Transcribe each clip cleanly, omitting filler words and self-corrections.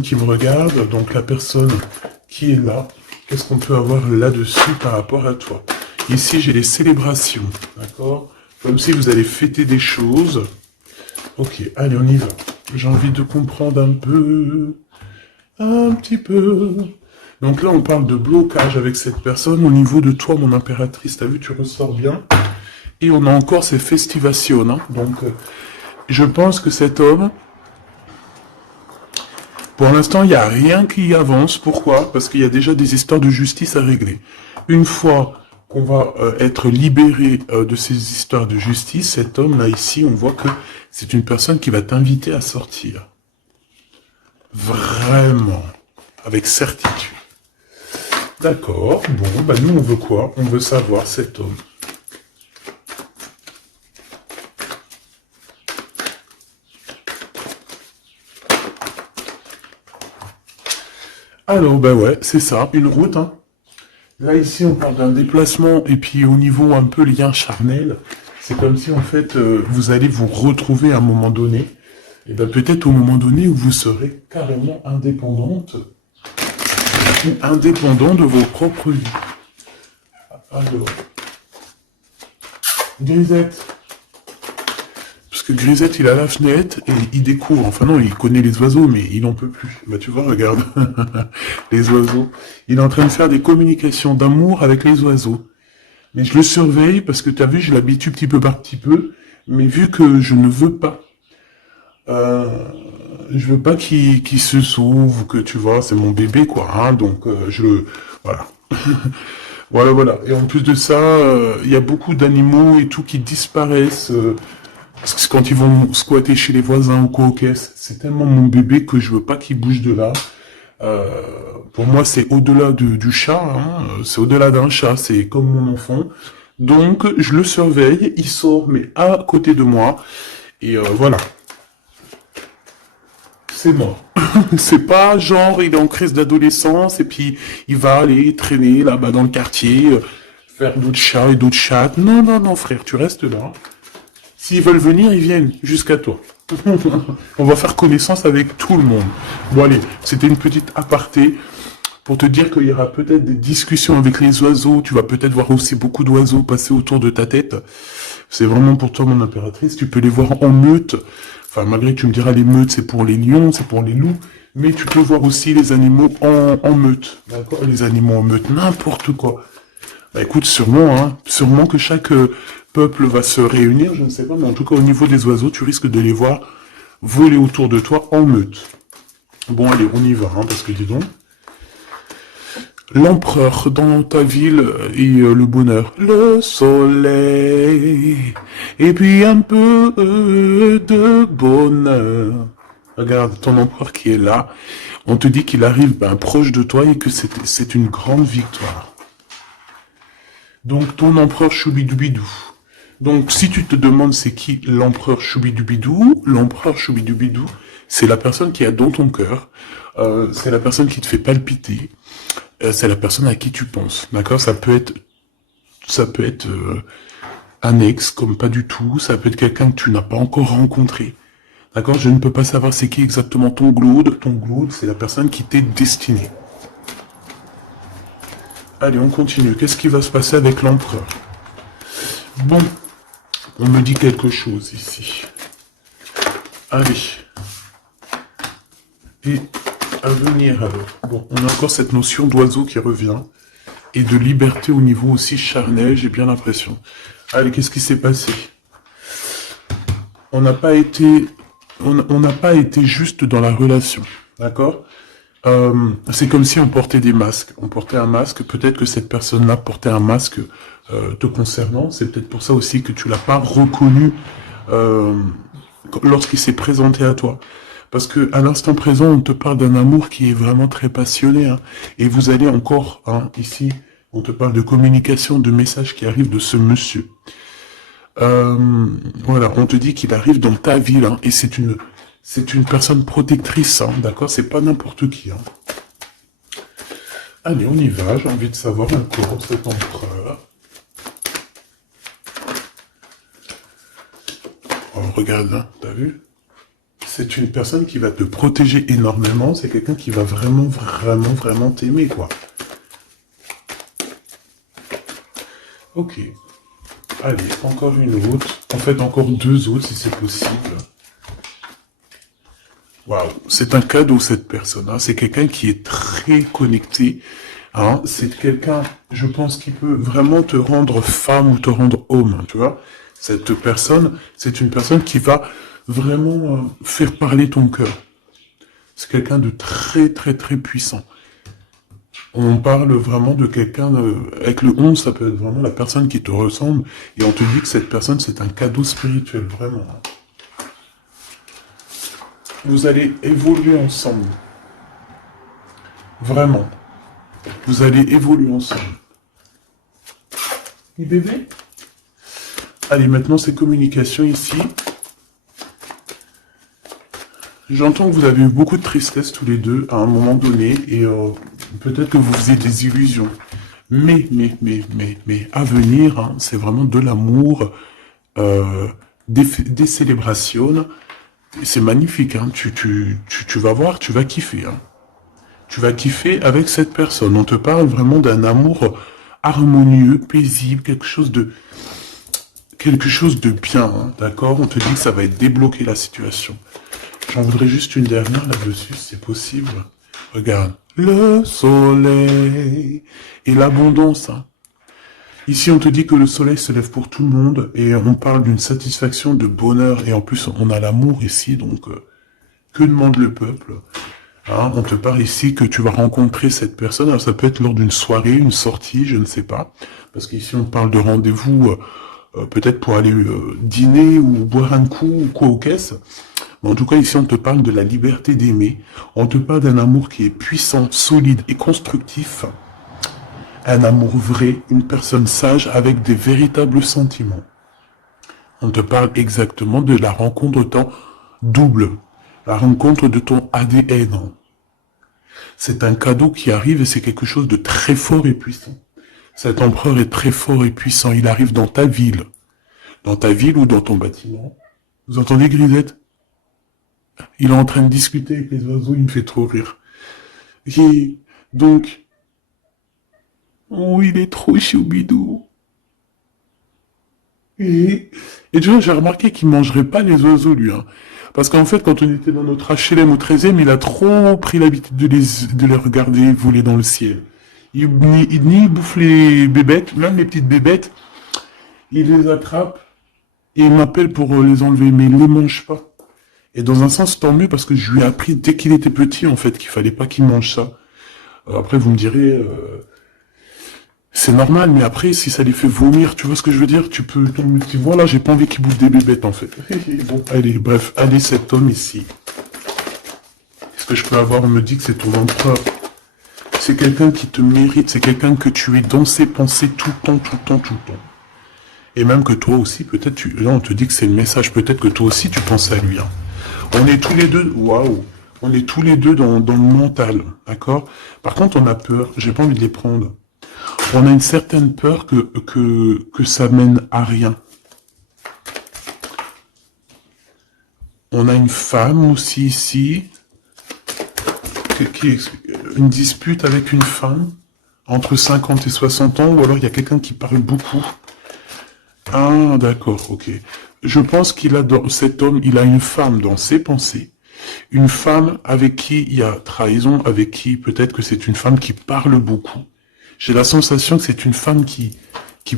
qui me regarde, donc la personne qui est là, qu'est-ce qu'on peut avoir là-dessus par rapport à toi? Ici, j'ai les célébrations, d'accord? Comme si vous allez fêter des choses. Ok, allez, on y va. J'ai envie de comprendre un petit peu. Donc là, on parle de blocage avec cette personne au niveau de toi, mon impératrice. T'as vu, tu ressors bien. Et on a encore ces festivations, hein. Donc, je pense que cet homme, pour l'instant, il n'y a rien qui avance. Pourquoi? Parce qu'il y a déjà des histoires de justice à régler. Une fois qu'on va être libéré de ces histoires de justice, cet homme-là ici, on voit que c'est une personne qui va t'inviter à sortir. Vraiment. Avec certitude. D'accord. Bon, bah nous, on veut quoi? On veut savoir cet homme. Alors, ben ouais, c'est ça, une route, hein. Là, ici, on parle d'un déplacement, et puis au niveau un peu lien charnel, c'est comme si, en fait, vous allez vous retrouver à un moment donné, et ben peut-être au moment donné où vous serez carrément indépendante, ou indépendant de vos propres vies. Alors, Grisette. Parce que Grisette, il a la fenêtre et il découvre. Enfin non, il connaît les oiseaux, mais il n'en peut plus. Bah tu vois, regarde. Les oiseaux. Il est en train de faire des communications d'amour avec les oiseaux. Mais je le surveille parce que tu as vu, je l'habitue petit peu par petit peu. Mais vu que je ne veux pas, euh, je veux pas qu'il se s'ouvre, que tu vois, c'est mon bébé quoi. Hein, donc voilà. Voilà. Et en plus de ça, il y a beaucoup d'animaux et tout qui disparaissent. Parce que quand ils vont squatter chez les voisins ou quoi aux caisses, c'est tellement mon bébé que je veux pas qu'il bouge de là. Euh, pour moi, c'est au-delà du chat, hein, c'est au-delà d'un chat, c'est comme mon enfant. Donc, je le surveille, il sort, mais à côté de moi. Et voilà, c'est mort. C'est pas genre, il est en crise d'adolescence et puis il va aller traîner là-bas dans le quartier, faire d'autres chats et d'autres chattes. Non, frère, tu restes là. S'ils veulent venir, ils viennent jusqu'à toi. On va faire connaissance avec tout le monde. Bon allez, c'était une petite aparté pour te dire qu'il y aura peut-être des discussions avec les oiseaux. Tu vas peut-être voir aussi beaucoup d'oiseaux passer autour de ta tête. C'est vraiment pour toi, mon impératrice. Tu peux les voir en meute. Enfin, malgré que tu me diras, les meutes, c'est pour les lions, c'est pour les loups. Mais tu peux voir aussi les animaux en meute. D'accord? Les animaux en meute, n'importe quoi. Bah écoute, sûrement que chaque peuple va se réunir, je ne sais pas, mais en tout cas au niveau des oiseaux, tu risques de les voir voler autour de toi en meute. Bon allez, on y va, hein, parce que dis donc, l'empereur dans ta ville et le bonheur, le soleil, et puis un peu de bonheur. Regarde ton empereur qui est là, on te dit qu'il arrive proche de toi et que c'est une grande victoire. Donc ton empereur Choubidoubidou. Donc si tu te demandes c'est qui l'empereur Choubidoubidou, c'est la personne qui est dans ton cœur, c'est la personne qui te fait palpiter, c'est la personne à qui tu penses, d'accord? Ça peut être un ex comme pas du tout, ça peut être quelqu'un que tu n'as pas encore rencontré, d'accord? Je ne peux pas savoir c'est qui exactement ton glaude. Ton glaude, c'est la personne qui t'est destinée. Allez, on continue. Qu'est-ce qui va se passer avec l'empereur? Bon, on me dit quelque chose ici. Allez. Et à venir alors. Bon, on a encore cette notion d'oiseau qui revient. Et de liberté au niveau aussi charnel, j'ai bien l'impression. Allez, qu'est-ce qui s'est passé? On n'a pas été juste dans la relation. D'accord? C'est comme si on portait des masques. On portait un masque. Peut-être que cette personne-là portait un masque te concernant. C'est peut-être pour ça aussi que tu l'as pas reconnu lorsqu'il s'est présenté à toi. Parce que à l'instant présent, on te parle d'un amour qui est vraiment très passionné. Hein, et vous allez encore, ici, on te parle de communication, de messages qui arrivent de ce monsieur. Voilà, on te dit qu'il arrive dans ta ville. Hein, et c'est une personne protectrice, hein, d'accord? C'est pas n'importe qui. Hein. Allez, on y va. J'ai envie de savoir encore cet empereur. Oh, regarde, hein, t'as vu? c'est une personne qui va te protéger énormément. C'est quelqu'un qui va vraiment, vraiment, vraiment t'aimer, quoi. Ok. Allez, encore une autre. En fait, encore deux autres, si c'est possible. Waouh, c'est un cadeau, cette personne. Hein. C'est quelqu'un qui est très connecté. Hein. C'est quelqu'un, je pense, qui peut vraiment te rendre femme ou te rendre homme, tu vois. Cette personne, c'est une personne qui va vraiment faire parler ton cœur. C'est quelqu'un de très, très, très puissant. On parle vraiment de quelqu'un, avec le 11, ça peut être vraiment la personne qui te ressemble, et on te dit que cette personne, c'est un cadeau spirituel, vraiment. Vous allez évoluer ensemble. Vraiment. Vous allez évoluer ensemble. Et bébé? Allez, maintenant, c'est communication ici. J'entends que vous avez eu beaucoup de tristesse tous les deux à un moment donné, et peut-être que vous faisiez des illusions. Mais, à venir, hein, c'est vraiment de l'amour, des célébrations. C'est magnifique, hein. Tu vas voir, tu vas kiffer. Hein. Tu vas kiffer avec cette personne. On te parle vraiment d'un amour harmonieux, paisible, quelque chose de bien, hein, d'accord? On te dit que ça va être débloquer la situation. J'en voudrais juste une dernière là-dessus, si c'est possible. Regarde. Le soleil et l'abondance, hein. Ici, on te dit que le soleil se lève pour tout le monde et on parle d'une satisfaction, de bonheur et en plus, on a l'amour ici, donc que demande le peuple? Hein, on te parle ici que tu vas rencontrer cette personne. Alors, ça peut être lors d'une soirée, une sortie, je ne sais pas. Parce qu'ici, on parle de rendez-vous peut-être pour aller dîner ou boire un coup ou quoi aux caisses. Mais en tout cas, ici, on te parle de la liberté d'aimer. On te parle d'un amour qui est puissant, solide et constructif. Un amour vrai, une personne sage avec des véritables sentiments. On te parle exactement de la rencontre de ton double, la rencontre de ton ADN. C'est un cadeau qui arrive et c'est quelque chose de très fort et puissant. Cet empereur est très fort et puissant. Il arrive dans ta ville ou dans ton bâtiment. Vous entendez, Grisette? Il est en train de discuter avec les oiseaux, il me fait trop rire. Et donc, oh, il est trop choubidou. Et tu vois, j'ai remarqué qu'il mangerait pas les oiseaux, lui. Hein. Parce qu'en fait, quand on était dans notre HLM au 13e, il a trop pris l'habitude de les regarder voler dans le ciel. Il bouffe les bébêtes, même les petites bébêtes, il les attrape et il m'appelle pour les enlever, mais il les mange pas. Et dans un sens, tant mieux, parce que je lui ai appris dès qu'il était petit, en fait, qu'il fallait pas qu'il mange ça. Après, vous me direz... c'est normal, mais après, si ça les fait vomir, tu vois ce que je veux dire? Tu peux... Voilà, j'ai pas envie qu'ils bouffent des bébêtes, en fait. Bon, allez, bref. Allez, cet homme ici. Qu'est-ce que je peux avoir? On me dit que c'est ton empereur. C'est quelqu'un qui te mérite. C'est quelqu'un que tu es dans ses pensées tout le temps, tout le temps, tout le temps. Et même que toi aussi, peut-être... Là, on te dit que c'est le message. Peut-être que toi aussi, tu penses à lui. Hein. On est tous les deux... Waouh! On est tous les deux dans le mental. D'accord? Par contre, on a peur. J'ai pas envie de les prendre. On a une certaine peur que ça mène à rien. On a une femme aussi ici, une dispute avec une femme, entre 50 et 60 ans, ou alors il y a quelqu'un qui parle beaucoup. Ah, d'accord, ok. Je pense cet homme, il a une femme dans ses pensées, une femme avec qui il y a trahison, avec qui peut-être que c'est une femme qui parle beaucoup. J'ai la sensation que c'est une femme qui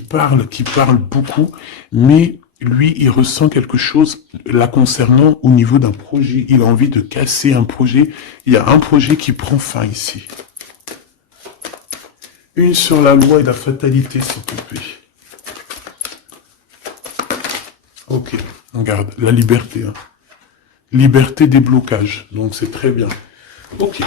parle beaucoup, mais lui, il ressent quelque chose la concernant au niveau d'un projet. Il a envie de casser un projet. Il y a un projet qui prend fin ici. Une sur la loi et la fatalité, s'il te plaît. Ok, regarde, la liberté. Hein. Liberté des blocages, donc c'est très bien. Ok.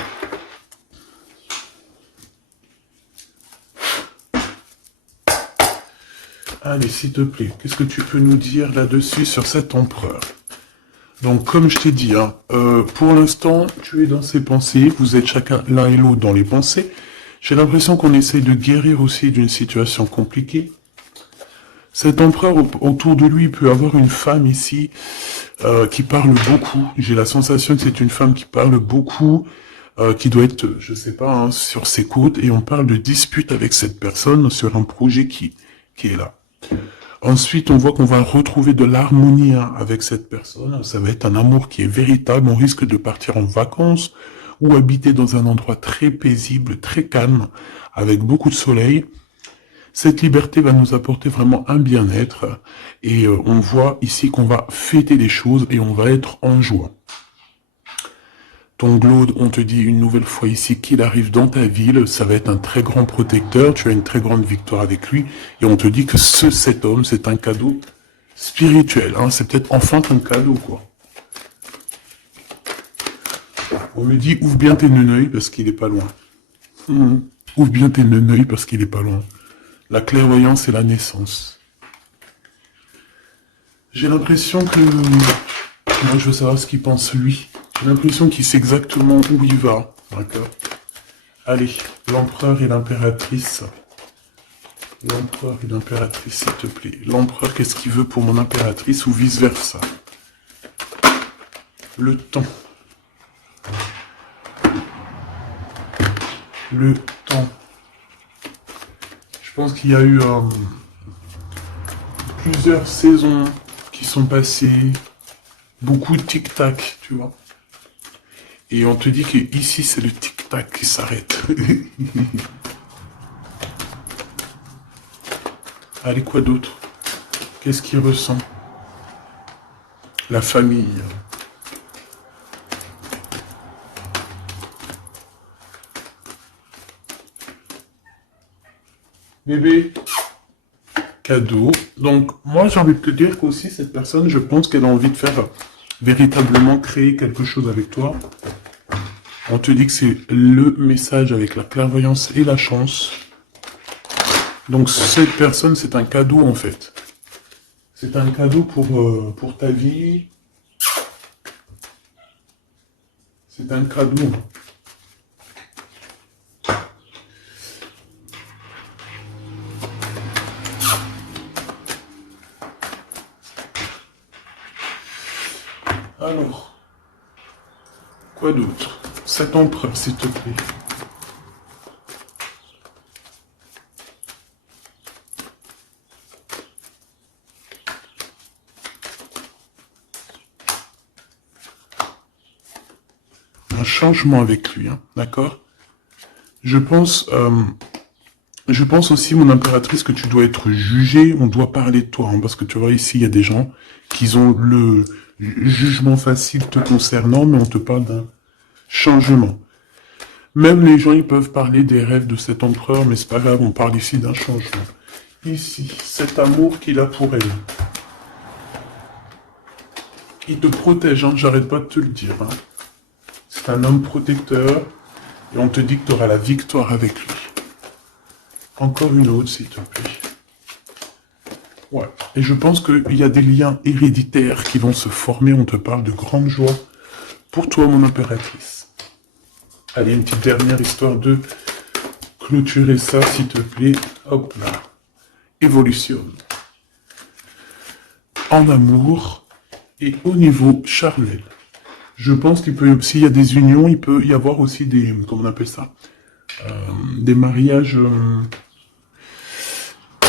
Allez, s'il te plaît, qu'est-ce que tu peux nous dire là-dessus sur cet empereur? Donc, comme je t'ai dit, hein, pour l'instant, tu es dans ses pensées, vous êtes chacun l'un et l'autre dans les pensées. J'ai l'impression qu'on essaye de guérir aussi d'une situation compliquée. Cet empereur, autour de lui, il peut avoir une femme ici qui parle beaucoup. J'ai la sensation que c'est une femme qui parle beaucoup, qui doit être, je sais pas, hein, sur ses côtes, et on parle de dispute avec cette personne sur un projet qui est là. Ensuite, on voit qu'on va retrouver de l'harmonie hein, avec cette personne. Ça va être un amour qui est véritable. On risque de partir en vacances ou habiter dans un endroit très paisible, très calme, avec beaucoup de soleil. Cette liberté va nous apporter vraiment un bien-être. Et on voit ici qu'on va fêter des choses et on va être en joie. Ton Glaude, on te dit une nouvelle fois ici qu'il arrive dans ta ville, ça va être un très grand protecteur, tu as une très grande victoire avec lui, et on te dit que cet homme, c'est un cadeau spirituel, hein, c'est peut-être enfin un cadeau, quoi. On me dit, ouvre bien tes neneuils parce qu'il est pas loin. Ouvre bien tes neneuils parce qu'il est pas loin. La clairvoyance et la naissance. J'ai l'impression que... Moi, je veux savoir ce qu'il pense lui. J'ai l'impression qu'il sait exactement où il va. D'accord. Allez, l'empereur et l'impératrice. L'empereur et l'impératrice, s'il te plaît. L'empereur, qu'est-ce qu'il veut pour mon impératrice ou vice-versa? Le temps. Le temps. Je pense qu'il y a eu plusieurs saisons qui sont passées. Beaucoup de tic-tac, tu vois. Et on te dit que ici c'est le tic-tac qui s'arrête. Allez, quoi d'autre? Qu'est-ce qu'il ressent? La famille. Bébé. Cadeau. Donc, moi, j'ai envie de te dire qu'aussi, cette personne, je pense qu'elle a envie de faire véritablement créer quelque chose avec toi. On te dit que c'est le message avec la clairvoyance et la chance. Donc, cette personne, c'est un cadeau, en fait. C'est un cadeau pour ta vie. C'est un cadeau. Alors, quoi d'autre? Cet empereur, s'il te plaît. Un changement avec lui, hein, d'accord? Je pense aussi, mon impératrice, que tu dois être jugée, on doit parler de toi, hein, parce que tu vois, ici, il y a des gens qui ont le jugement facile te concernant, mais on te parle d'un changement. Même les gens, ils peuvent parler des rêves de cet empereur, mais c'est pas grave, on parle ici d'un changement. Ici, cet amour qu'il a pour elle. Il te protège, hein, j'arrête pas de te le dire. Hein. C'est un homme protecteur, et on te dit que tu auras la victoire avec lui. Encore une autre, s'il te plaît. Ouais. Et je pense qu'il y a des liens héréditaires qui vont se former. On te parle de grande joie pour toi, mon impératrice. Allez, une petite dernière histoire de clôturer ça, s'il te plaît. Hop là. Évolution. En amour et au niveau charnel. Je pense qu'il peut, s'il y a des unions, il peut y avoir aussi des, comment on appelle ça, des mariages...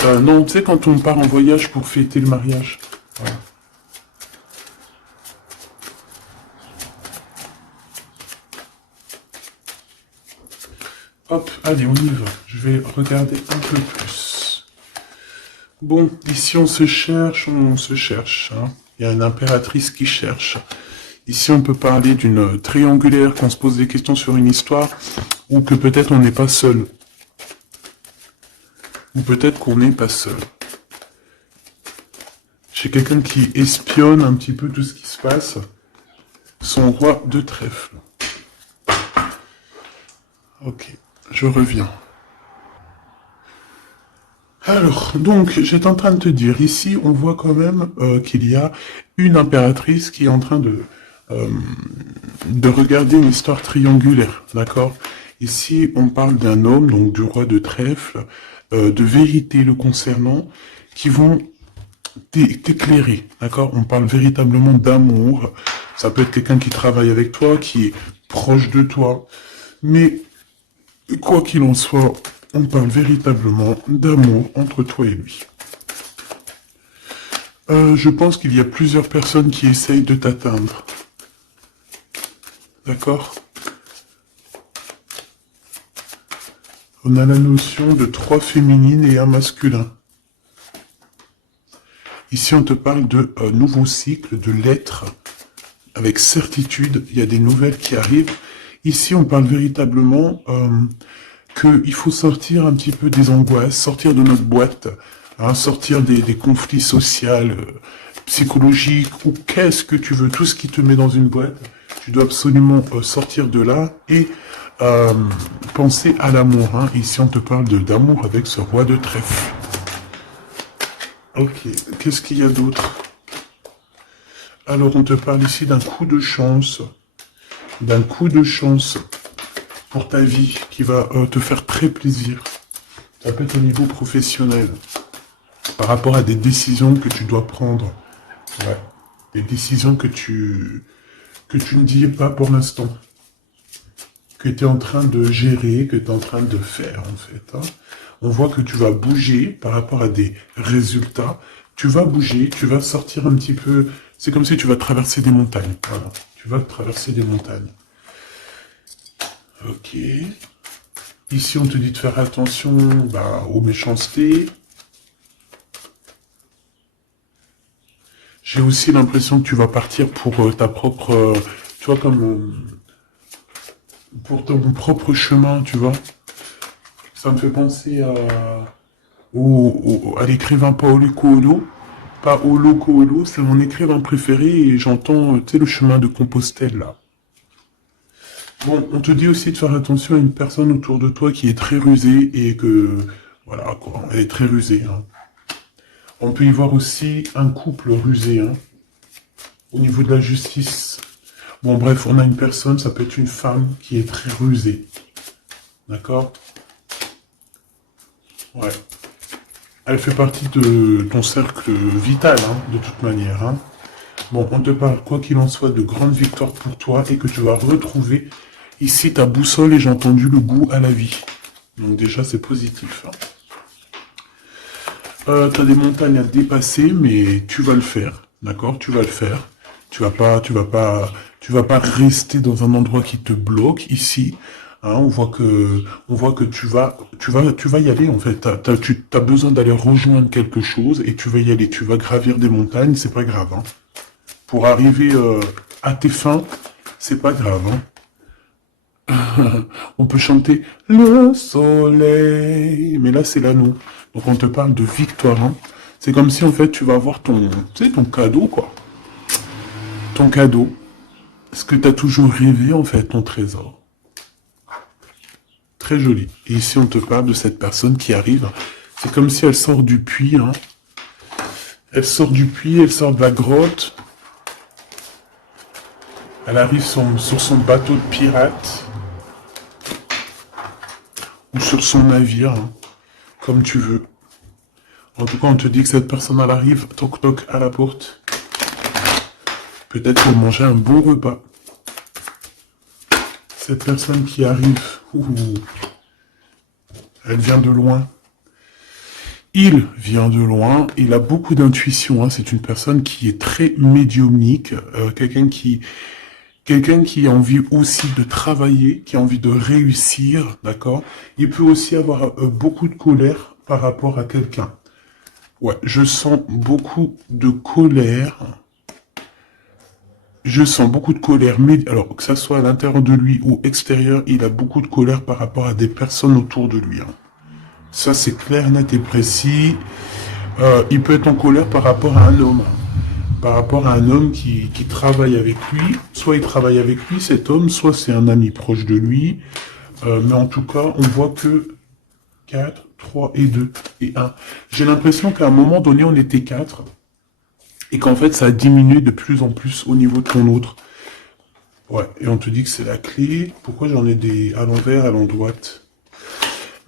non, tu sais, quand on part en voyage pour fêter le mariage. Voilà. Hop, allez, on y va. Je vais regarder un peu plus. Bon, ici, on se cherche. Hein. Il y a une impératrice qui cherche. Ici, on peut parler d'une triangulaire, qu'on se pose des questions sur une histoire, ou que peut-être on n'est pas seul. Ou peut-être qu'on n'est pas seul. J'ai quelqu'un qui espionne un petit peu tout ce qui se passe. Son roi de trèfle. Ok, je reviens. Alors, donc, j'étais en train de te dire, ici, on voit quand même qu'il y a une impératrice qui est en train de regarder une histoire triangulaire, d'accord? Ici, on parle d'un homme, donc du roi de trèfle, de vérité le concernant, qui vont t'éclairer, d'accord? On parle véritablement d'amour. Ça peut être quelqu'un qui travaille avec toi, qui est proche de toi. Mais quoi qu'il en soit, on parle véritablement d'amour entre toi et lui. Je pense qu'il y a plusieurs personnes qui essayent de t'atteindre. D'accord? On a la notion de 3 féminines et un masculin. Ici, on te parle de nouveau cycle, de lettres. Avec certitude, il y a des nouvelles qui arrivent. Ici, on parle véritablement qu'il faut sortir un petit peu des angoisses, sortir de notre boîte, hein, sortir des conflits sociaux, psychologiques, ou qu'est-ce que tu veux, tout ce qui te met dans une boîte. Tu dois absolument sortir de là et penser à l'amour. Hein. Ici, on te parle d'amour avec ce roi de trèfle. Ok, qu'est-ce qu'il y a d'autre? Alors, on te parle ici d'un coup de chance. D'un coup de chance pour ta vie qui va te faire très plaisir. Ça peut être au niveau professionnel. Par rapport à des décisions que tu dois prendre. Ouais. Des décisions que tu ne dis pas pour l'instant. Que tu es en train de gérer, que tu es en train de faire en fait. Hein. On voit que tu vas bouger par rapport à des résultats. Tu vas bouger, tu vas sortir un petit peu. C'est comme si tu vas traverser des montagnes. Voilà. Tu vas traverser des montagnes. Ok. Ici, on te dit de faire attention aux méchancetés. J'ai aussi l'impression que tu vas partir pour ta propre... tu vois, comme... pour ton propre chemin, tu vois. Ça me fait penser à l'écrivain Paulo Coelho. Paulo Coelho, c'est mon écrivain préféré et j'entends, tu sais, le chemin de Compostelle, là. Bon, on te dit aussi de faire attention à une personne autour de toi qui est très rusée et que, voilà, quoi, elle est très rusée. Hein. On peut y voir aussi un couple rusé, hein, au niveau de la justice. Bon, bref, on a une personne, ça peut être une femme qui est très rusée. D'accord? Ouais. Elle fait partie de ton cercle vital, hein, de toute manière. Hein. Bon, on te parle, quoi qu'il en soit, de grandes victoires pour toi et que tu vas retrouver ici ta boussole et j'ai entendu le goût à la vie. Donc déjà, c'est positif. Hein. Tu as des montagnes à dépasser, mais tu vas le faire. D'accord? Tu vas le faire. Tu vas pas rester dans un endroit qui te bloque ici. Hein, on voit que tu vas y aller en fait. Tu as besoin d'aller rejoindre quelque chose et tu vas y aller. Tu vas gravir des montagnes, c'est pas grave. Hein. Pour arriver à tes fins, c'est pas grave. Hein. On peut chanter le soleil, mais là c'est l'anneau. Donc on te parle de victoire. Hein. C'est comme si en fait tu vas avoir ton cadeau quoi. Ton cadeau. Ce que tu as toujours rêvé en fait, ton trésor. Très joli. Et ici, on te parle de cette personne qui arrive. C'est comme si elle sort du puits. Hein. Elle sort du puits, elle sort de la grotte. Elle arrive sur son bateau de pirate. Ou sur son navire. Hein, comme tu veux. En tout cas, on te dit que cette personne, elle arrive, toc toc, à la porte. Peut-être pour manger un bon repas. Cette personne qui arrive... Elle vient de loin. Il vient de loin. Il a beaucoup d'intuition. Hein. C'est une personne qui est très médiumnique. Quelqu'un qui a envie aussi de travailler, qui a envie de réussir. D'accord. Il peut aussi avoir beaucoup de colère par rapport à quelqu'un. Ouais, je sens beaucoup de colère. Je sens beaucoup de colère, mais alors que ça soit à l'intérieur de lui ou extérieur, il a beaucoup de colère par rapport à des personnes autour de lui. Hein. Ça, c'est clair, net et précis. Il peut être en colère par rapport à un homme. Par rapport à un homme qui travaille avec lui. Soit il travaille avec lui, cet homme, soit c'est un ami proche de lui. Mais en tout cas, on voit que 4, 3 et 2 et 1. J'ai l'impression qu'à un moment donné, on était 4. Et qu'en fait, ça a diminué de plus en plus au niveau de ton autre. Ouais, et on te dit que c'est la clé. Pourquoi j'en ai des à l'envers, à l'endroite?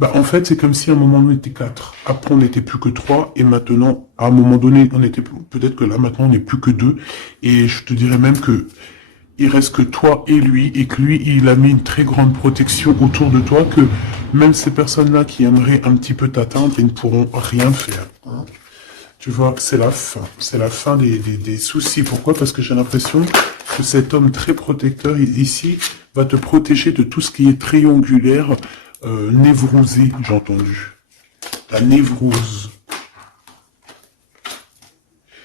Bah, en fait, c'est comme si à un moment on était quatre. Après, on n'était plus que trois. Et maintenant, à un moment donné, on était peut-être que là, maintenant, on n'est plus que deux. Et je te dirais même que il reste que toi et lui. Et que lui, il a mis une très grande protection autour de toi. Que même ces personnes-là qui aimeraient un petit peu t'atteindre, ils ne pourront rien faire. Tu vois, c'est la fin. C'est la fin des soucis. Pourquoi? Parce que j'ai l'impression que cet homme très protecteur ici va te protéger de tout ce qui est triangulaire, névrosé, j'ai entendu. La névrose.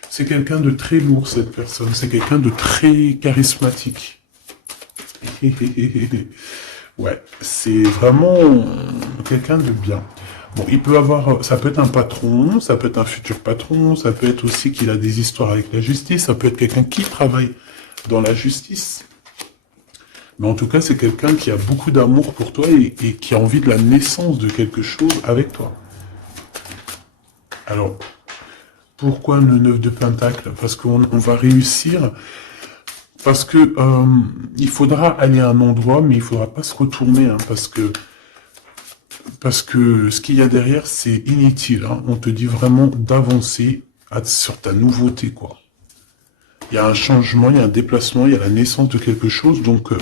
C'est quelqu'un de très lourd, cette personne. C'est quelqu'un de très charismatique. Ouais, c'est vraiment quelqu'un de bien. Bon, il peut avoir, ça peut être un patron, ça peut être un futur patron, ça peut être aussi qu'il a des histoires avec la justice, ça peut être quelqu'un qui travaille dans la justice. Mais en tout cas, c'est quelqu'un qui a beaucoup d'amour pour toi et qui a envie de la naissance de quelque chose avec toi. Alors, pourquoi le 9 de Pentacle? Parce qu'on va réussir, parce que il faudra aller à un endroit, mais il faudra pas se retourner, hein, parce que ce qu'il y a derrière, c'est inutile. Hein. On te dit vraiment d'avancer sur ta nouveauté, quoi. Il y a un changement, il y a un déplacement, il y a la naissance de quelque chose. Donc, bon,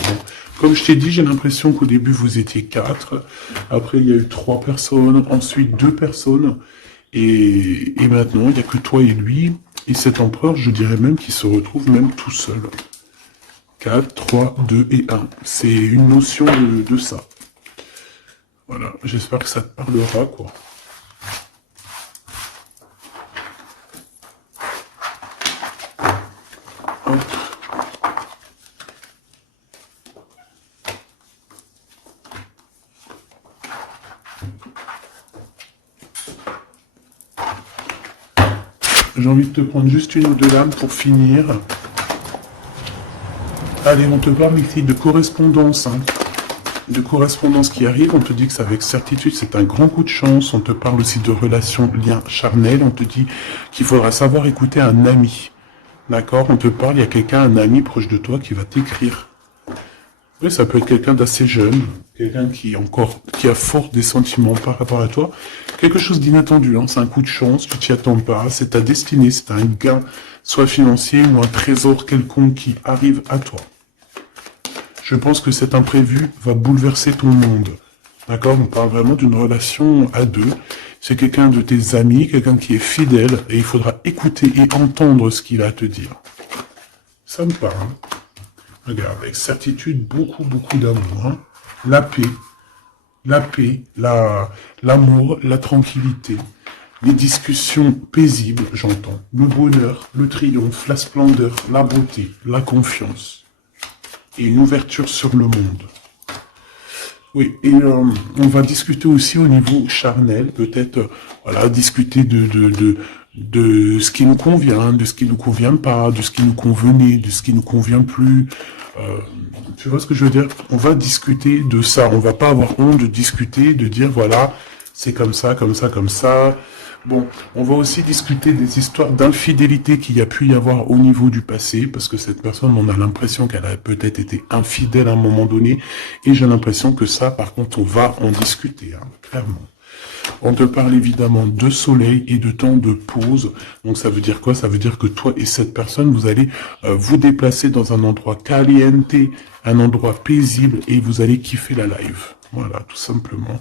comme je t'ai dit, j'ai l'impression qu'au début, vous étiez 4. Après, il y a eu 3 personnes. Ensuite, 2 personnes. Et maintenant, il n'y a que toi et lui. Et cet empereur, je dirais même qu'il se retrouve même tout seul. 4, 3, 2 et 1. C'est une notion de ça. Voilà, j'espère que ça te parlera, quoi. Hop. J'ai envie de te prendre juste une ou deux lames pour finir. Allez, on te parle ici de correspondance, hein. De correspondance qui arrive, on te dit que c'est avec certitude, c'est un grand coup de chance, on te parle aussi de relations, liens charnels, on te dit qu'il faudra savoir écouter un ami, d'accord? On te parle, il y a quelqu'un, un ami proche de toi qui va t'écrire. Oui, ça peut être quelqu'un d'assez jeune, quelqu'un qui a fort des sentiments par rapport à toi, quelque chose d'inattendu, hein, c'est un coup de chance, tu t'y attends pas, c'est ta destinée, c'est un gain, soit financier ou un trésor quelconque qui arrive à toi. Je pense que cet imprévu va bouleverser ton monde. D'accord? On parle vraiment d'une relation à deux. C'est quelqu'un de tes amis, quelqu'un qui est fidèle, et il faudra écouter et entendre ce qu'il a à te dire. Ça me parle. Regarde, avec certitude, beaucoup, beaucoup d'amour. Hein. La paix, l'amour, la tranquillité. Les discussions paisibles, j'entends. Le bonheur, le triomphe, la splendeur, la beauté, la confiance. Et une ouverture sur le monde. Oui, et on va discuter aussi au niveau charnel, peut-être, voilà, discuter de ce qui nous convient, de ce qui nous convient pas, de ce qui nous convenait, de ce qui nous convient plus. Tu vois ce que je veux dire? On va discuter de ça. On va pas avoir honte de discuter, de dire voilà, c'est comme ça, comme ça, comme ça. Bon, on va aussi discuter des histoires d'infidélité qu'il y a pu y avoir au niveau du passé, parce que cette personne, on a l'impression qu'elle a peut-être été infidèle à un moment donné, et j'ai l'impression que ça, par contre, on va en discuter, hein, clairement. On te parle évidemment de soleil et de temps de pause. Donc ça veut dire quoi? Ça veut dire que toi et cette personne, vous allez vous déplacer dans un endroit caliente, un endroit paisible, et vous allez kiffer la live. Voilà, tout simplement.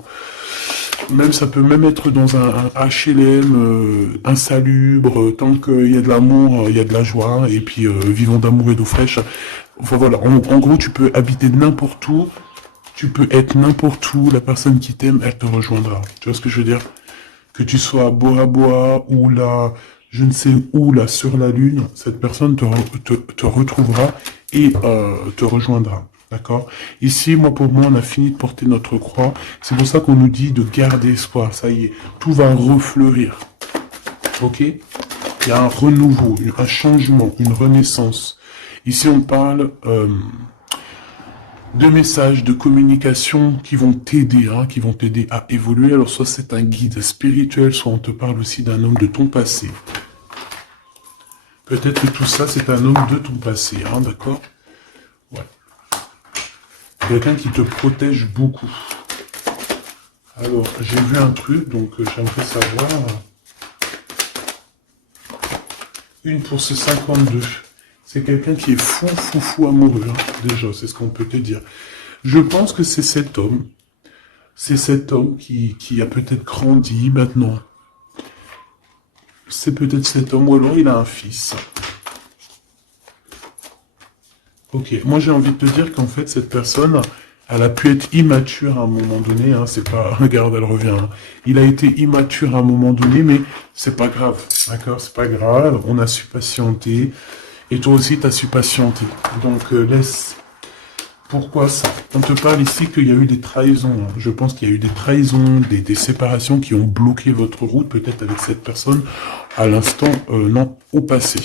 Même ça peut même être dans un HLM insalubre, tant qu'il y a de l'amour, il y a de la joie, et puis vivons d'amour et d'eau fraîche. Enfin voilà, en gros, tu peux habiter n'importe où, tu peux être n'importe où, la personne qui t'aime, elle te rejoindra. Tu vois ce que je veux dire? Que tu sois à Bora Bora ou là, je ne sais où, là, sur la Lune, cette personne te retrouvera et te rejoindra. D'accord? Ici, pour moi, on a fini de porter notre croix. C'est pour ça qu'on nous dit de garder espoir. Ça y est, tout va refleurir. Ok? Il y a un renouveau, un changement, une renaissance. Ici, on parle de messages, de communication qui vont t'aider, hein, qui vont t'aider à évoluer. Alors, soit c'est un guide spirituel, soit on te parle aussi d'un homme de ton passé. Peut-être que tout ça, c'est un homme de ton passé, hein, d'accord? Ouais. Quelqu'un qui te protège beaucoup. Alors, j'ai vu un truc, donc j'aimerais savoir. Une pour ce 52. C'est quelqu'un qui est fou amoureux, hein, déjà, c'est ce qu'on peut te dire. Je pense que c'est cet homme. C'est cet homme qui a peut-être grandi maintenant. C'est peut-être cet homme, ou alors il a un fils. Ok, moi j'ai envie de te dire qu'en fait, cette personne, elle a pu être immature à un moment donné, hein, c'est pas... Regarde, elle revient. Hein. Il a été immature à un moment donné, mais c'est pas grave, d'accord? C'est pas grave, on a su patienter, et toi aussi, tu as su patienter. Donc, laisse... Pourquoi ça? On te parle ici qu'il y a eu des trahisons. Hein. Je pense qu'il y a eu des trahisons, des séparations qui ont bloqué votre route, peut-être avec cette personne, à l'instant, non, au passé.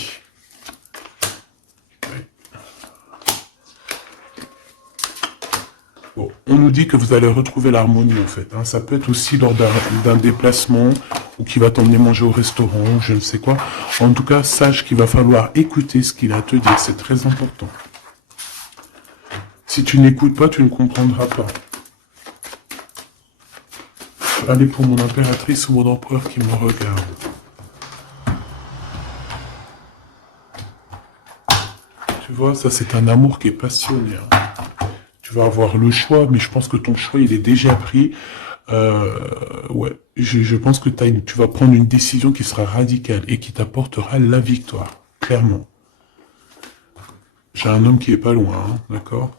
Bon, on nous dit que vous allez retrouver l'harmonie, en fait. Hein. Ça peut être aussi lors d'un déplacement, ou qui va t'emmener manger au restaurant, ou je ne sais quoi. En tout cas, sache qu'il va falloir écouter ce qu'il a à te dire. C'est très important. Si tu n'écoutes pas, tu ne comprendras pas. Allez pour mon impératrice ou mon empereur qui me regarde. Tu vois, ça c'est un amour qui est passionné. Hein. Tu vas avoir le choix, mais je pense que ton choix, il est déjà pris. Ouais, je pense que tu vas prendre une décision qui sera radicale et qui t'apportera la victoire, clairement. J'ai un homme qui est pas loin, hein, d'accord?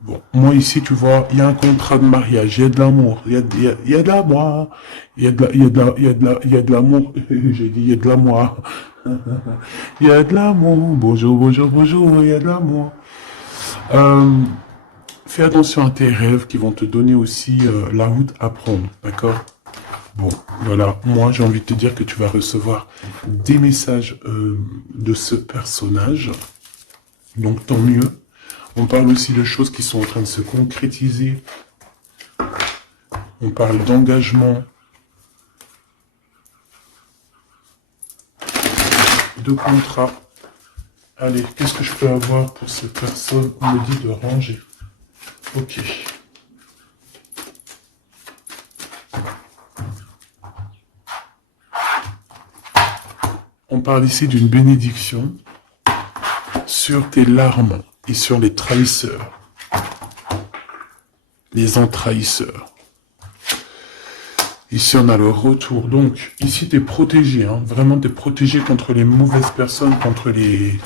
Bon, moi ici, tu vois, il y a un contrat de mariage, il y a de l'amour, il y a de l'amour, il y a de l'amour, j'ai dit il y a de l'amour, il y a de l'amour, bonjour, il y a de l'amour. Fais attention à tes rêves qui vont te donner aussi la route à prendre, d'accord? Bon, voilà, moi j'ai envie de te dire que tu vas recevoir des messages de ce personnage, donc tant mieux. On parle aussi de choses qui sont en train de se concrétiser. On parle d'engagement, de contrat. Allez, qu'est-ce que je peux avoir pour cette personne? On me dit de ranger. Ok. On parle ici d'une bénédiction sur tes larmes et sur les trahisseurs. Les entrahisseurs. Ici, on a le retour. Donc, ici, tu es protégé. Hein. Vraiment, tu es protégé contre les mauvaises personnes, contre les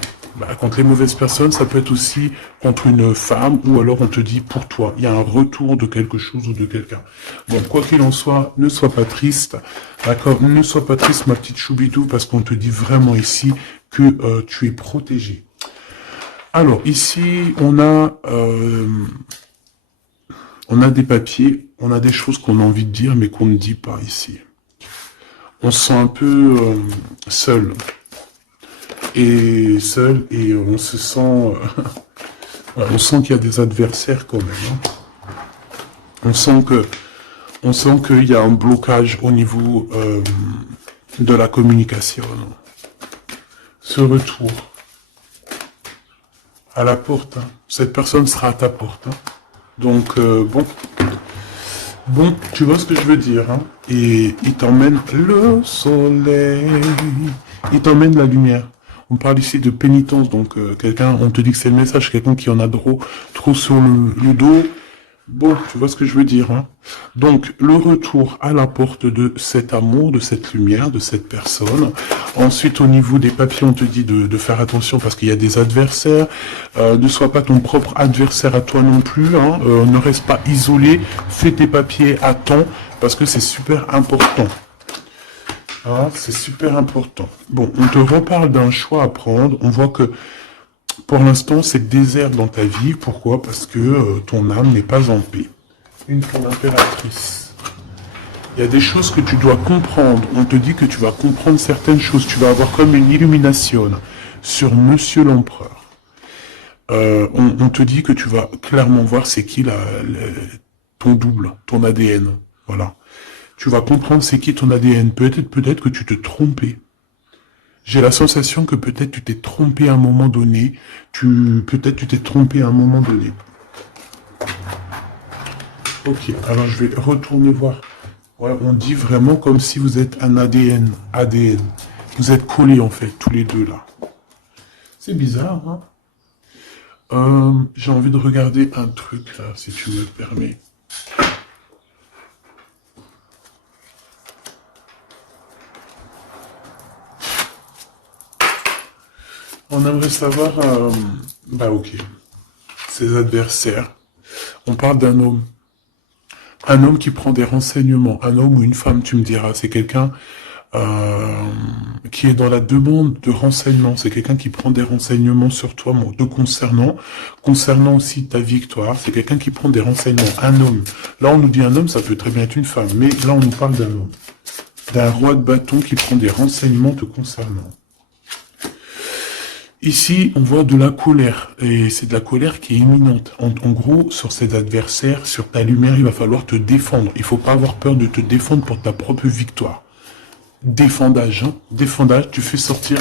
mauvaises personnes. Ça peut être aussi contre une femme, ou alors on te dit pour toi. Il y a un retour de quelque chose ou de quelqu'un. Bon, quoi qu'il en soit, ne sois pas triste. D'accord? Ne sois pas triste, ma petite choubidou, parce qu'on te dit vraiment ici que tu es protégé. Alors, ici, on a des papiers, on a des choses qu'on a envie de dire, mais qu'on ne dit pas ici. On se sent un peu seul. Et on se sent... on sent qu'il y a des adversaires quand même. Hein. On sent qu'il y a un blocage au niveau de la communication. Ce retour à la porte. Hein. Cette personne sera à ta porte. Hein. Donc, bon, tu vois ce que je veux dire. Hein. Et il t'emmène le soleil. Il t'emmène la lumière. On parle ici de pénitence. Donc, quelqu'un, on te dit que c'est le message. Quelqu'un qui en a trop sur le dos. Bon, tu vois ce que je veux dire. Hein. Donc, le retour à la porte de cet amour, de cette lumière, de cette personne. Ensuite, au niveau des papiers, on te dit de faire attention parce qu'il y a des adversaires. Ne sois pas ton propre adversaire à toi non plus. Hein. Ne reste pas isolé. Fais tes papiers à temps parce que c'est super important. Ah, c'est super important. Bon, on te reparle d'un choix à prendre. On voit que pour l'instant, c'est désert dans ta vie. Pourquoi? Parce que ton âme n'est pas en paix. Une pour l'impératrice. Il y a des choses que tu dois comprendre. On te dit que tu vas comprendre certaines choses. Tu vas avoir comme une illumination sur Monsieur l'Empereur. On te dit que tu vas clairement voir c'est qui ton double, ton ADN. Voilà. Tu vas comprendre c'est qui ton ADN. Peut-être que tu te trompais. J'ai la sensation que peut-être tu t'es trompé à un moment donné. Peut-être tu t'es trompé à un moment donné. Ok, alors je vais retourner voir. Ouais, on dit vraiment comme si vous êtes un ADN. ADN. Vous êtes collés en fait, tous les deux là. C'est bizarre, hein? J'ai envie de regarder un truc là, si tu me le permets. On aimerait savoir, bah ok, ses adversaires. On parle d'un homme. Un homme qui prend des renseignements. Un homme ou une femme, tu me diras. C'est quelqu'un qui est dans la demande de renseignements. C'est quelqu'un qui prend des renseignements sur toi, te concernant aussi ta victoire. C'est quelqu'un qui prend des renseignements. Un homme. Là, on nous dit un homme, ça peut très bien être une femme. Mais là, on nous parle d'un homme. D'un roi de bâton qui prend des renseignements te concernant. Ici, on voit de la colère, et c'est de la colère qui est imminente. En gros, sur ses adversaires, sur ta lumière, il va falloir te défendre. Il faut pas avoir peur de te défendre pour ta propre victoire. Défendage, hein. Défendage, tu fais sortir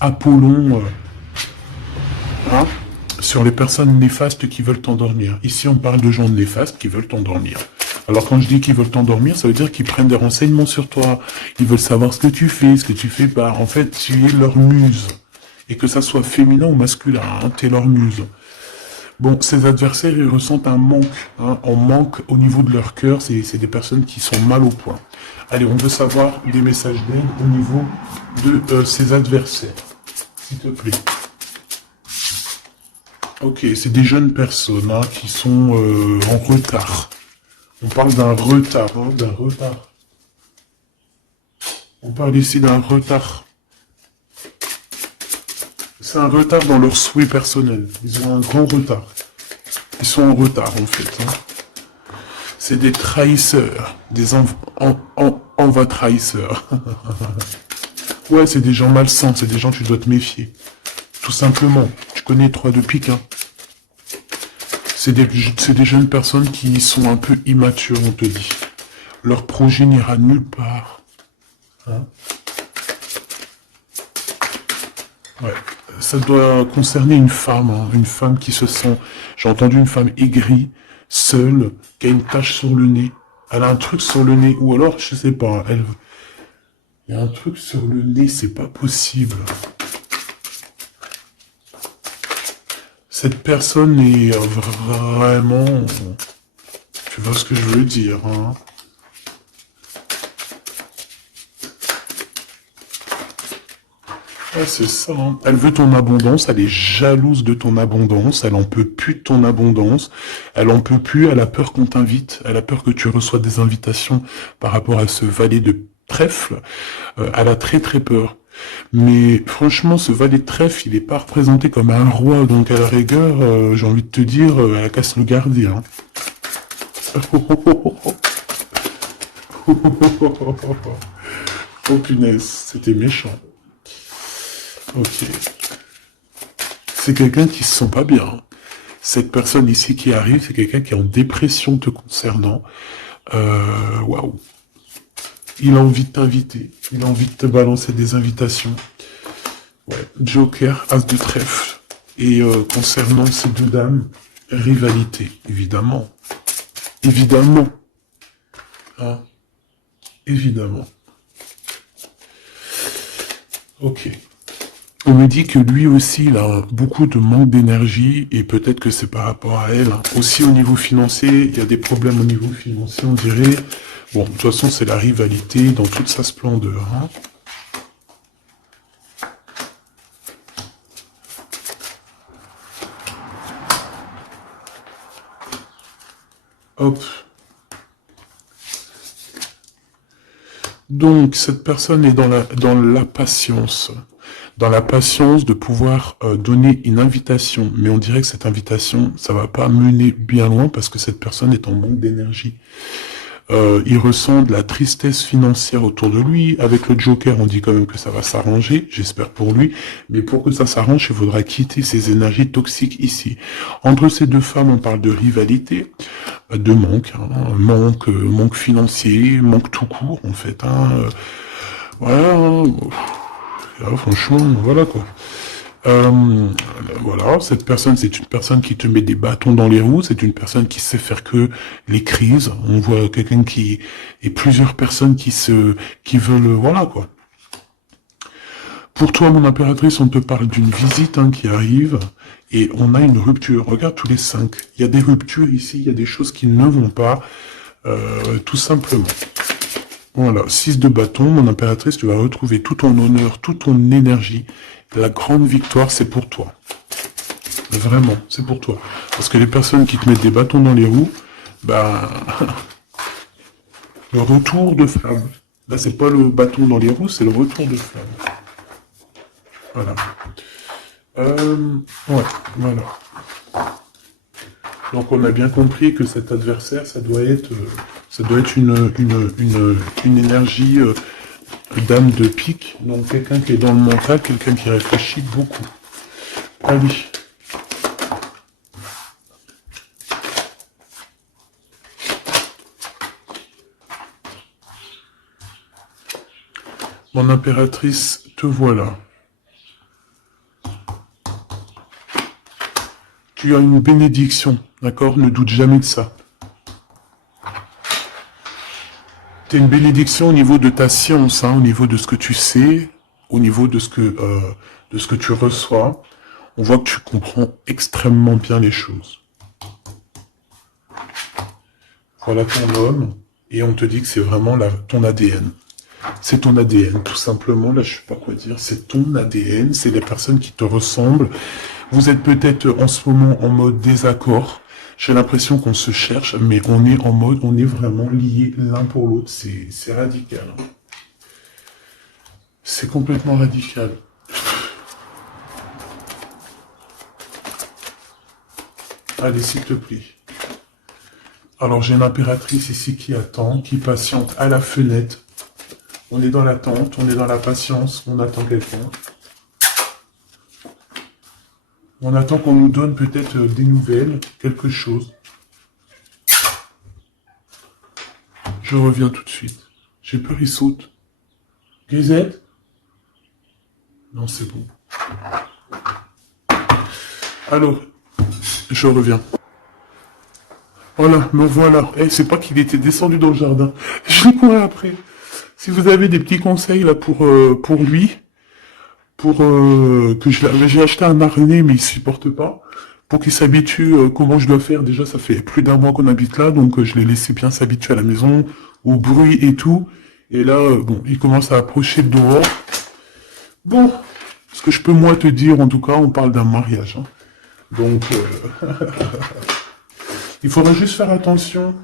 Apollon hein, sur les personnes néfastes qui veulent t'endormir. Ici, on parle de gens néfastes qui veulent t'endormir. Alors quand je dis qu'ils veulent t'endormir, ça veut dire qu'ils prennent des renseignements sur toi. Ils veulent savoir ce que tu fais pas. En fait, tu es leur muse. Et que ça soit féminin ou masculin, hein, t'es leur muse. Bon, ces adversaires, ils ressentent un manque, hein, un manque au niveau de leur cœur, c'est des personnes qui sont mal au point. Allez, on veut savoir des messages d'aide au niveau de ces adversaires, s'il te plaît. Ok, c'est des jeunes personnes hein, qui sont en retard. On parle d'un retard, hein, d'un retard. On parle ici d'un retard. C'est un retard dans leurs souhaits personnels. Ils ont un grand retard. Ils sont en retard, en fait. Hein. C'est des trahisseurs. Des envois trahisseurs. Ouais, c'est des gens malsains. C'est des gens que tu dois te méfier. Tout simplement. Tu connais 3 de pique. Hein. C'est des jeunes personnes qui sont un peu immatures, on te dit. Leur projet n'ira nulle part. Hein. Ouais. Ça doit concerner une femme, hein, une femme qui se sent, j'ai entendu une femme aigrie, seule, qui a une tache sur le nez. Elle a un truc sur le nez, ou alors, je sais pas, il y a un truc sur le nez, c'est pas possible. Cette personne est vraiment, tu vois ce que je veux dire, hein. Ouais, c'est ça. Hein. Elle veut ton abondance, elle est jalouse de ton abondance, elle en peut plus de ton abondance, elle en peut plus, elle a peur qu'on t'invite, elle a peur que tu reçoives des invitations par rapport à ce valet de trèfle. Elle a très très peur. Mais franchement, ce valet de trèfle, il est pas représenté comme un roi, donc à la rigueur, j'ai envie de te dire, elle casse le gardien. Oh punaise, c'était méchant. Ok. C'est quelqu'un qui se sent pas bien. Cette personne ici qui arrive, c'est quelqu'un qui est en dépression te concernant. Waouh. Il a envie de t'inviter. Il a envie de te balancer des invitations. Ouais. Joker, As de trèfle. Et concernant ces deux dames, rivalité, évidemment. Évidemment. Hein. Évidemment. Ok. On me dit que lui aussi, il a beaucoup de manque d'énergie, et peut-être que c'est par rapport à elle. Hein. Aussi au niveau financier, il y a des problèmes au niveau financier, on dirait. Bon, de toute façon, c'est la rivalité dans toute sa splendeur. Hein. Hop. Donc, cette personne est dans la patience. Dans la patience de pouvoir donner une invitation. Mais on dirait que cette invitation, ça va pas mener bien loin parce que cette personne est en manque d'énergie. Il ressent de la tristesse financière autour de lui. Avec le Joker, on dit quand même que ça va s'arranger, j'espère pour lui. Mais pour que ça s'arrange, il faudra quitter ces énergies toxiques ici. Entre ces deux femmes, on parle de rivalité, de manque, hein, manque financier, manque tout court en fait. Hein, voilà. Franchement, voilà quoi. Voilà, cette personne, c'est une personne qui te met des bâtons dans les roues, c'est une personne qui sait faire que les crises. On voit quelqu'un qui... et plusieurs personnes qui veulent, voilà, quoi. Pour toi, mon impératrice, on te parle d'une visite qui arrive et on a une rupture. Regarde tous les 5. Il y a des ruptures ici, il y a des choses qui ne vont pas, tout simplement. Voilà, 6 de bâton, mon impératrice, tu vas retrouver tout ton honneur, toute ton énergie. La grande victoire, c'est pour toi. Vraiment, c'est pour toi. Parce que les personnes qui te mettent des bâtons dans les roues, bah, le retour de flamme. Là, c'est pas le bâton dans les roues, c'est le retour de flamme. Voilà. Ouais, voilà. Donc on a bien compris que cet adversaire, ça doit être une énergie dame de pique, donc quelqu'un qui est dans le mental, quelqu'un qui réfléchit beaucoup. Allez. Mon impératrice, te voilà. Tu as une bénédiction, d'accord? Ne doute jamais de ça. Tu as une bénédiction au niveau de ta science, au niveau de ce que tu sais, au niveau de ce que tu reçois. On voit que tu comprends extrêmement bien les choses. Voilà ton homme, et on te dit que c'est vraiment ton ADN. C'est ton ADN, tout simplement. Là, je sais pas quoi dire. C'est ton ADN, c'est les personnes qui te ressemblent. Vous êtes peut-être en ce moment en mode désaccord. J'ai l'impression qu'on se cherche, mais on est en mode, on est vraiment liés l'un pour l'autre. C'est radical. C'est complètement radical. Allez, s'il te plaît. Alors, j'ai une impératrice ici qui attend, qui patiente à la fenêtre. On est dans l'attente, on est dans la patience, on attend quelqu'un. On attend qu'on nous donne peut-être des nouvelles, quelque chose. Je reviens tout de suite. J'ai peur, il saute. Grisette? Non, c'est bon. Alors, je reviens. Voilà, me voilà. C'est pas qu'il était descendu dans le jardin. Je l'ai couru après. Si vous avez des petits conseils là pour lui, que j'ai acheté un harnais mais il supporte pas, pour qu'il s'habitue comment je dois faire. Déjà ça fait plus d'1 mois qu'on habite là, donc je l'ai laissé bien s'habituer à la maison, au bruit et tout. Et là, bon, il commence à approcher de dehors. Bon, ce que je peux moi te dire, en tout cas, on parle d'un mariage. Donc, il faudra juste faire attention.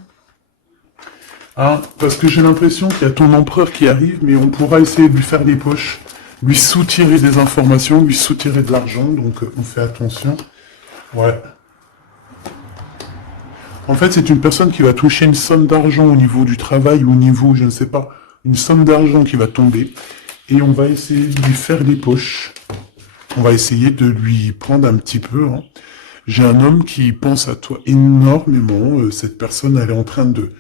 Parce que j'ai l'impression qu'il y a ton empereur qui arrive, mais on pourra essayer de lui faire des poches, lui soutirer des informations, lui soutirer de l'argent, donc on fait attention. Ouais. En fait, c'est une personne qui va toucher une somme d'argent au niveau du travail, ou au niveau, je ne sais pas, une somme d'argent qui va tomber, et on va essayer de lui faire des poches. On va essayer de lui prendre un petit peu. J'ai un homme qui pense à toi énormément. Cette personne, elle est en train de...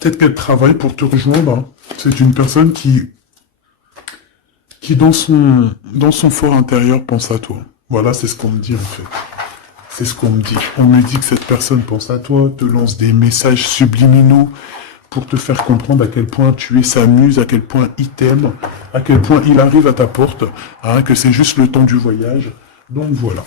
Peut-être qu'elle travaille pour te rejoindre. C'est une personne qui dans son fort intérieur pense à toi. Voilà, c'est ce qu'on me dit en fait. C'est ce qu'on me dit. On me dit que cette personne pense à toi, te lance des messages subliminaux pour te faire comprendre à quel point tu es sa muse, à quel point il t'aime, à quel point il arrive à ta porte, que c'est juste le temps du voyage. Donc voilà.